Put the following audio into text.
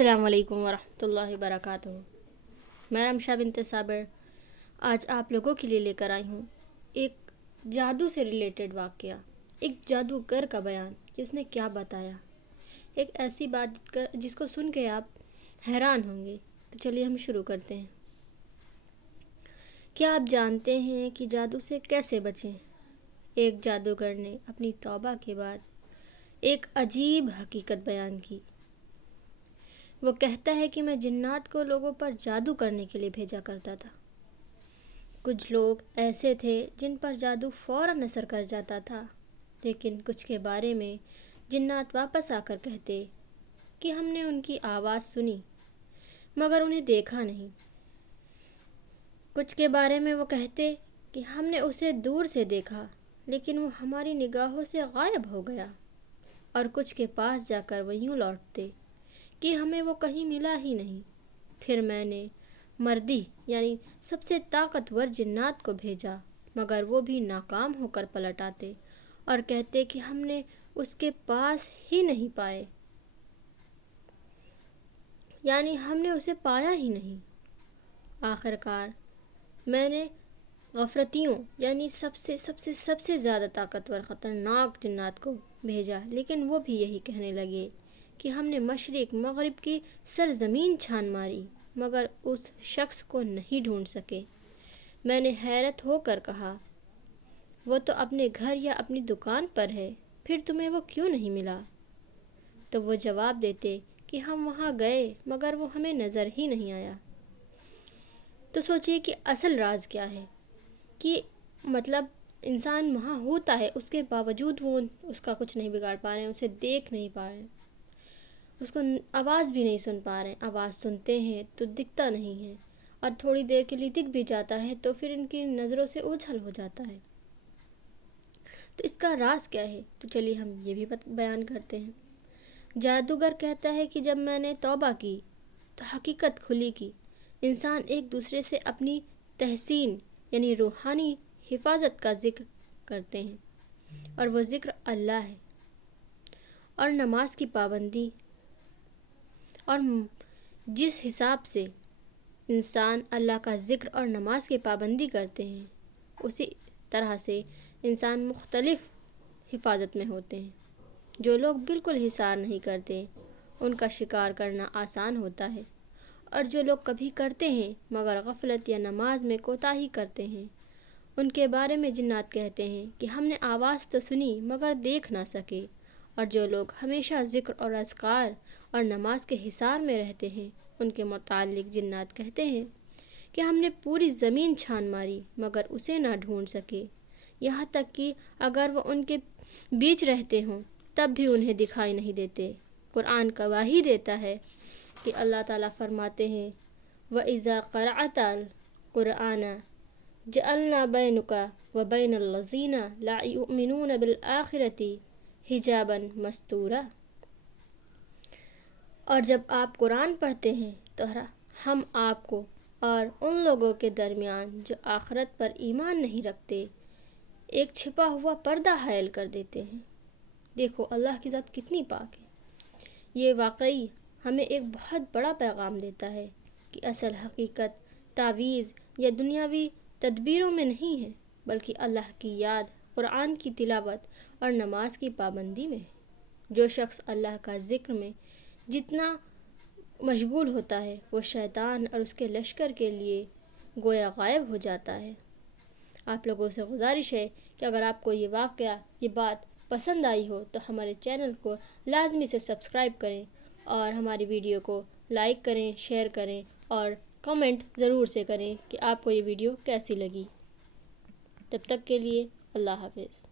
السلام علیکم ورحمۃ اللہ وبرکاتہ۔ میں رمشا بنت صابر آج آپ لوگوں کے لیے لے کر آئی ہوں ایک جادو سے ریلیٹڈ واقعہ، ایک جادوگر کا بیان کہ اس نے کیا بتایا، ایک ایسی بات جس کو سن کے آپ حیران ہوں گے۔ تو چلیے ہم شروع کرتے ہیں۔ کیا آپ جانتے ہیں کہ جادو سے کیسے بچیں؟ ایک جادوگر نے اپنی توبہ کے بعد ایک عجیب حقیقت بیان کی۔ وہ کہتا ہے کہ میں جنات کو لوگوں پر جادو کرنے کے لیے بھیجا کرتا تھا۔ کچھ لوگ ایسے تھے جن پر جادو فوراً اثر کر جاتا تھا، لیکن کچھ کے بارے میں جنات واپس آ کر کہتے کہ ہم نے ان کی آواز سنی مگر انہیں دیکھا نہیں۔ کچھ کے بارے میں وہ کہتے کہ ہم نے اسے دور سے دیکھا لیکن وہ ہماری نگاہوں سے غائب ہو گیا، اور کچھ کے پاس جا کر وہ یوں لوٹتے کہ ہمیں وہ کہیں ملا ہی نہیں۔ پھر میں نے مردی یعنی سب سے طاقتور جنات کو بھیجا مگر وہ بھی ناکام ہو کر پلٹ آتے اور کہتے کہ ہم نے اس کے پاس ہی نہیں پائے، یعنی ہم نے اسے پایا ہی نہیں۔ آخر کار میں نے غفرتیوں یعنی سب سے زیادہ طاقتور خطرناک جنات کو بھیجا، لیکن وہ بھی یہی کہنے لگے کہ ہم نے مشرق مغرب کی سرزمین چھان ماری مگر اس شخص کو نہیں ڈھونڈ سکے۔ میں نے حیرت ہو کر کہا، وہ تو اپنے گھر یا اپنی دکان پر ہے، پھر تمہیں وہ کیوں نہیں ملا؟ تو وہ جواب دیتے کہ ہم وہاں گئے مگر وہ ہمیں نظر ہی نہیں آیا۔ تو سوچئے کہ اصل راز کیا ہے، کہ مطلب انسان وہاں ہوتا ہے، اس کے باوجود وہ اس کا کچھ نہیں بگاڑ پا رہے ہیں، اسے دیکھ نہیں پا رہے ہیں، اس کو آواز بھی نہیں سن پا رہے ہیں۔ آواز سنتے ہیں تو دکھتا نہیں ہے، اور تھوڑی دیر کے لیے دکھ بھی جاتا ہے تو پھر ان کی نظروں سے اوجھل ہو جاتا ہے۔ تو اس کا راز کیا ہے؟ تو چلیے ہم یہ بھی بیان کرتے ہیں۔ جادوگر کہتا ہے کہ جب میں نے توبہ کی تو حقیقت کھلی کی انسان ایک دوسرے سے اپنی تحسین یعنی روحانی حفاظت کا ذکر کرتے ہیں، اور وہ ذکر اللہ ہے، اور نماز کی پابندی، اور جس حساب سے انسان اللہ کا ذکر اور نماز کی پابندی کرتے ہیں اسی طرح سے انسان مختلف حفاظت میں ہوتے ہیں۔ جو لوگ بالکل حصار نہیں کرتے ان کا شکار کرنا آسان ہوتا ہے، اور جو لوگ کبھی کرتے ہیں مگر غفلت یا نماز میں کوتاہی کرتے ہیں ان کے بارے میں جنات کہتے ہیں کہ ہم نے آواز تو سنی مگر دیکھ نہ سکے۔ اور جو لوگ ہمیشہ ذکر اور اذکار اور نماز کے حصار میں رہتے ہیں ان کے متعلق جنات کہتے ہیں کہ ہم نے پوری زمین چھان ماری مگر اسے نہ ڈھونڈ سکے، یہاں تک کہ اگر وہ ان کے بیچ رہتے ہوں تب بھی انہیں دکھائی نہیں دیتے۔ قرآن گواہی دیتا ہے کہ اللہ تعالیٰ فرماتے ہیں وَإِذَا قَرَأْتَ الْقُرْآنَ جَعَلْنَا بَيْنَكَ وَبَيْنَ الَّذِينَ لَا يُؤْمِنُونَ بِالْآخِرَةِ حِجَابًا مَسْتُورًا۔ اور جب آپ قرآن پڑھتے ہیں تو ہم آپ کو اور ان لوگوں کے درمیان جو آخرت پر ایمان نہیں رکھتے ایک چھپا ہوا پردہ حائل کر دیتے ہیں۔ دیکھو اللہ کی ذات کتنی پاک ہے۔ یہ واقعی ہمیں ایک بہت بڑا پیغام دیتا ہے کہ اصل حقیقت تعویذ یا دنیاوی تدبیروں میں نہیں ہے بلکہ اللہ کی یاد، قرآن کی تلاوت اور نماز کی پابندی میں ہے۔ جو شخص اللہ کا ذکر میں جتنا مشغول ہوتا ہے وہ شیطان اور اس کے لشکر کے لیے گویا غائب ہو جاتا ہے۔ آپ لوگوں سے گزارش ہے کہ اگر آپ کو یہ واقعہ، یہ بات پسند آئی ہو تو ہمارے چینل کو لازمی سے سبسکرائب کریں اور ہماری ویڈیو کو لائک کریں، شیئر کریں اور کمنٹ ضرور سے کریں کہ آپ کو یہ ویڈیو کیسی لگی۔ تب تک کے لیے اللہ حافظ۔